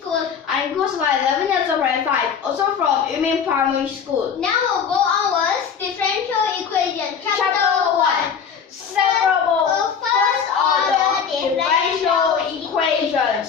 School. I'm course 11 years of grade 5, also from YUMIN Primary School. Now we'll go onwards. Differential equation. Chapter 1. Separable first order differential equations.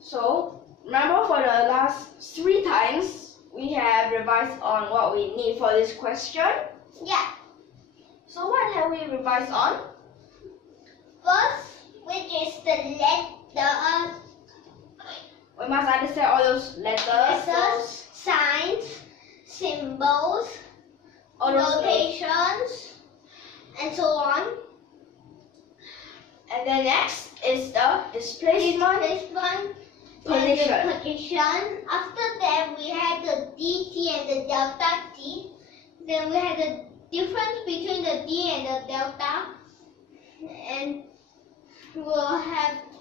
So, remember for the last 3 times, we have revised on what we need for this question. Yeah. So what have we revised on? First, which is the letter. We must understand all those letters, signs, symbols, all those notations, and so on. And then next is the displacement, position. And the position. After that, we had the dt and the delta t. Then we had the difference between the d and the delta. And we'll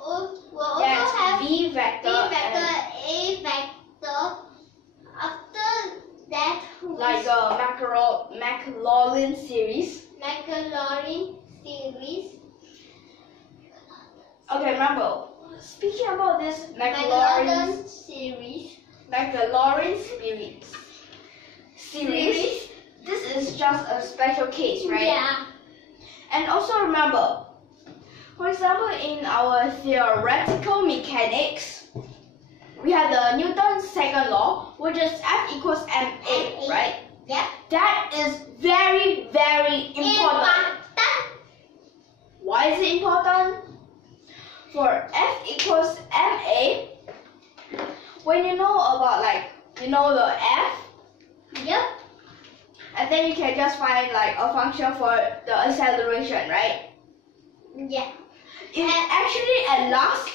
also have v vector, a vector. After that, like the Maclaurin series. Okay, remember, speaking about this Maclaurin series, this is just a special case, right? Yeah. And also remember, for example, in our theoretical mechanics, we have the Newton's second law, which is F equals ma, right? Yeah. That is very, very important. Why is it important? For F equals ma, when you know about the F, Yep. and then you can just find like a function for the acceleration, right? Yeah. It actually at last,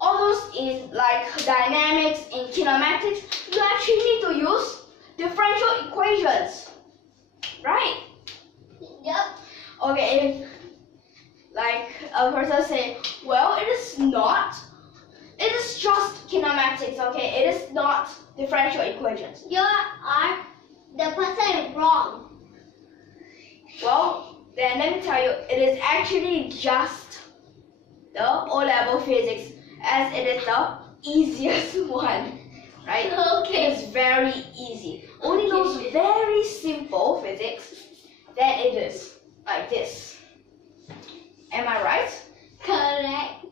all those in like dynamics, in kinematics, you actually need to use differential equations, right? Yep. Okay, if like a person say, well, it is not. It is just kinematics, okay? It is not differential equations. The person is wrong. Well, then let me tell you, it is actually just the O-level physics, as it is the easiest one, right? Okay. It is very easy. Only those very simple physics, then it is like this. Am I right? Correct.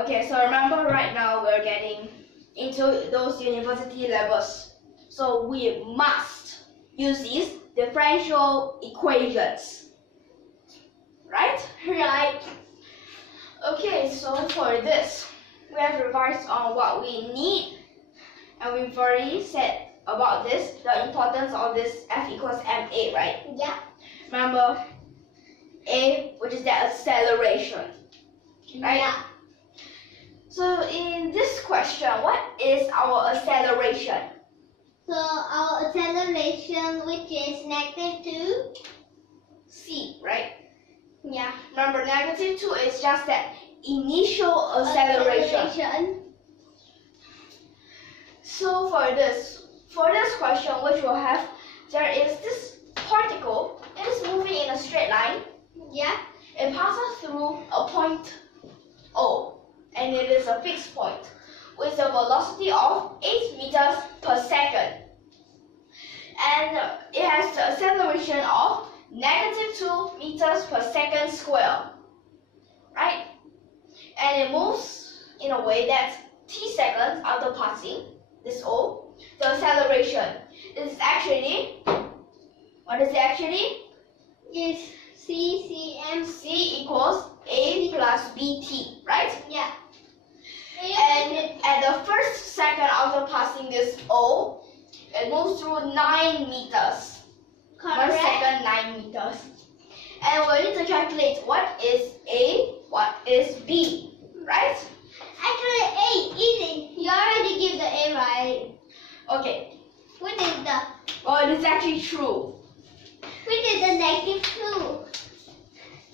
Okay, so remember right now we're getting into those university levels. So we must use these differential equations. Right? Right. Okay, so for this, we have revised on what we need. And we've already said about this, the importance of this F equals ma, right? Yeah. Remember, A, which is the acceleration, right? Yeah. So in this question, what is our acceleration? So our acceleration, which is -2. C, right? Yeah. Remember, -2 is just that initial acceleration. So for this question, which we'll have, there is this particle. It is moving in a straight line. Yeah. It passes through a point O, and it is a fixed point with a velocity of 8 meters per second. And it has the acceleration of -2 meters per second square, right? And it moves in a way that t seconds after passing this O, the acceleration is actually, what is it actually? Is CCM. C equals A plus BT, right? Yeah. And at the first second after passing this O, it moves through 9 meters. Correct. 1 second, 9 meters. And we need to calculate what is A, what is B, right? Actually, A, easy. You already give the A, right? Okay. What is the? Well, it is actually true. Which is the -2?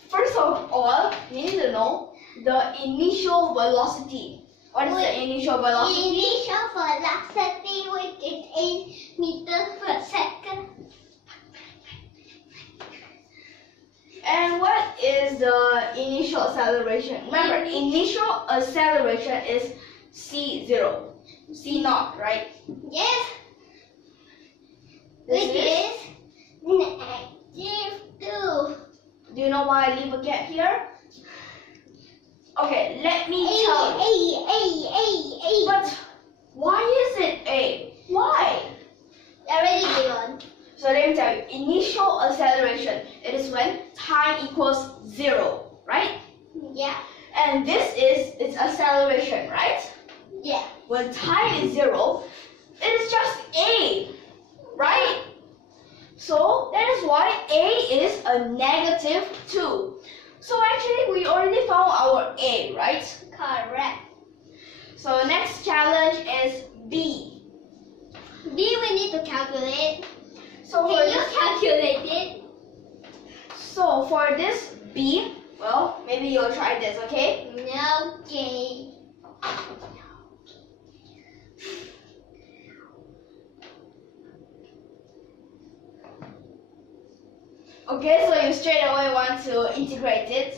First of all, you need to know the initial velocity. What is the initial velocity? Initial velocity, which is 8 meters per second. And what is is the initial acceleration. Remember, initial acceleration is C0, C0, right? Yes. This Which is -2. Do you know why I leave a gap here? Okay, let me tell you. A. But why is it A? Why? Already given. So let me tell you, initial acceleration, it is when time equals 0, right? Yeah. And this is its acceleration, right? Yeah. When time is 0, it is just A, right? So that is why A is a -2. So actually we already found our A, right? Correct. So next challenge is B. B we need to calculate. So for Can you this, calculate it? so for this B, well, maybe you'll try this, okay? Okay. Okay, so you straight away want to integrate it.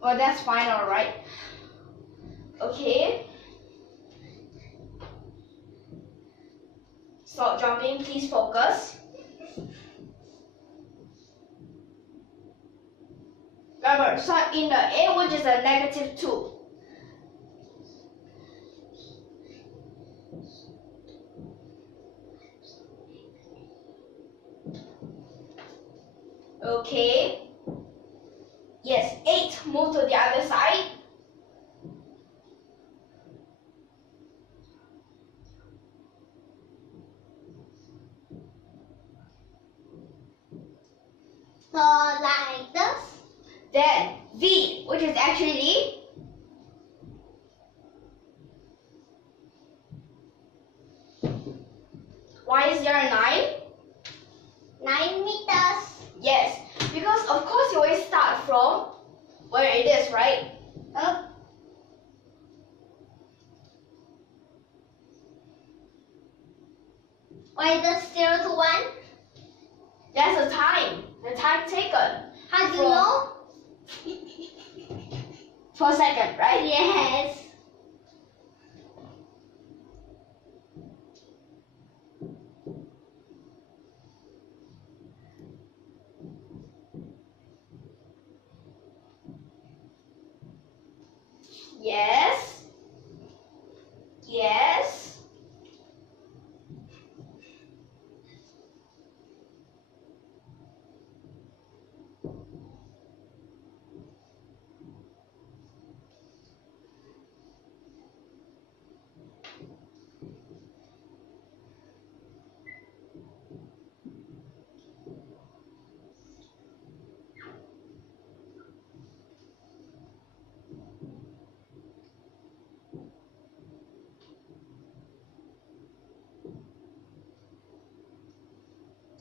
Well, that's fine, alright. Okay. Stop jumping, please focus. Remember, so in the A, which is a -2. Okay. Yes, 8, move to the other side. So like this. Then V, which is actually why is there a 9? 9 meters. Yes, because of course you always start from where it is, right? Up. Why the 0 to 1? That's the time taken. How do you From- know? For a second, right? Yes. Yes. Yes.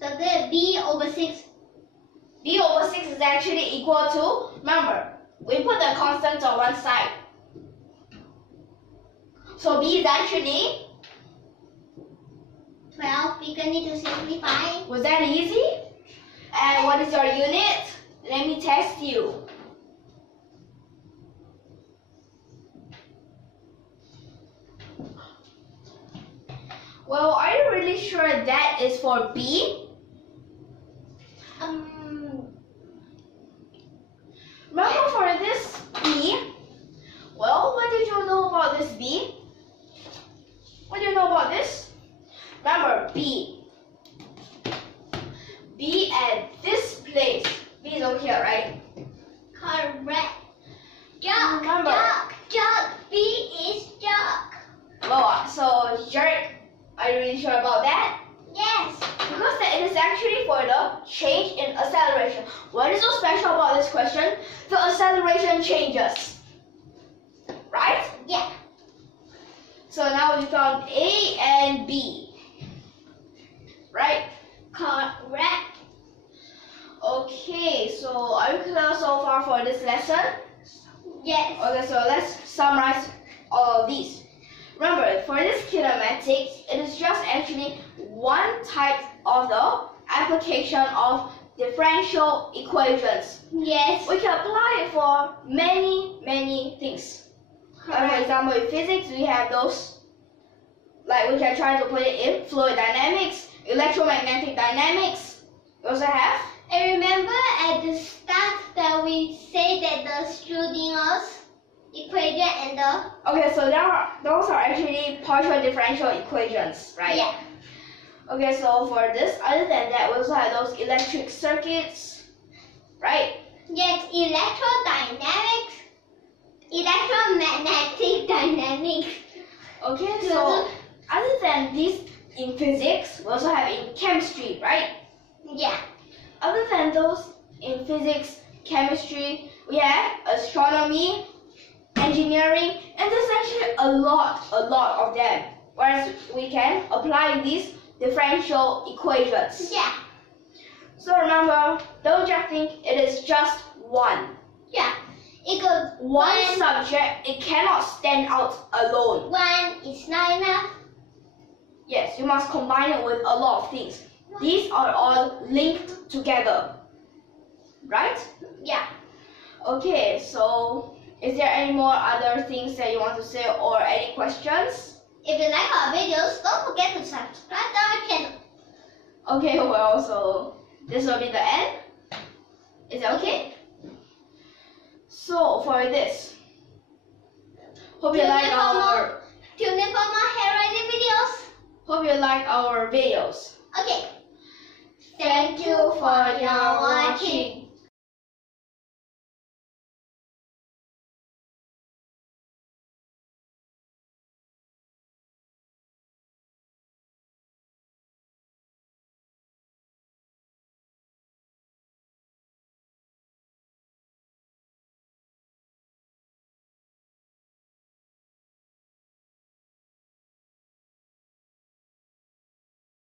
So the B over 6. B over 6 is actually equal to, remember, we put the constant on one side. So B is actually, 12. We can need to simplify. was that easy? And what is your unit? Let me test you. Well, are you really sure that is for B? Remember for this B, well, what did you know about this B? What do you know about this? Remember, B at this place. B is over here, right? Correct. Jug. Remember. Jug. B is jug. Oh, so jerk, are you really sure about that? Yes. Because it is actually for the change in acceleration. What is so special about this question? The acceleration changes. Right? Yeah. So now we found A and B. Right? Correct. Okay, so are you clear so far for this lesson? Yes. Okay, so let's summarize all of these. Remember, for this kinematics, it is just actually one type of the application of differential equations. Yes. We can apply it for many things. For example, in physics, we have those, like we can try to put it in fluid dynamics, electromagnetic dynamics. We also have. I remember at the start that we say that the Schrödinger's equation and the. Okay, so those are actually partial differential equations, right? Yeah. Okay, so for this, other than that, we also have those electric circuits, right? Yes, electrodynamics, electromagnetic dynamics. Okay, so other than these in physics, we also have in chemistry, right? Yeah. Other than those in physics, chemistry, we have astronomy, engineering, and there's actually a lot of them. Whereas we can apply these differential equations. Yeah. So remember, don't just think it is just one. Yeah. It goes One subject, it cannot stand out alone. One is not enough. Yes, you must combine it with a lot of things. These are all linked together, right? Yeah. Okay, so is there any more other things that you want to say or any questions? If you like our videos, don't forget to subscribe to our channel. Okay, well, so this will be the end. Is it okay? So for this, hope you like our. Tune in for more handwriting videos. Hope you like our videos. Okay. Thank you for your watching.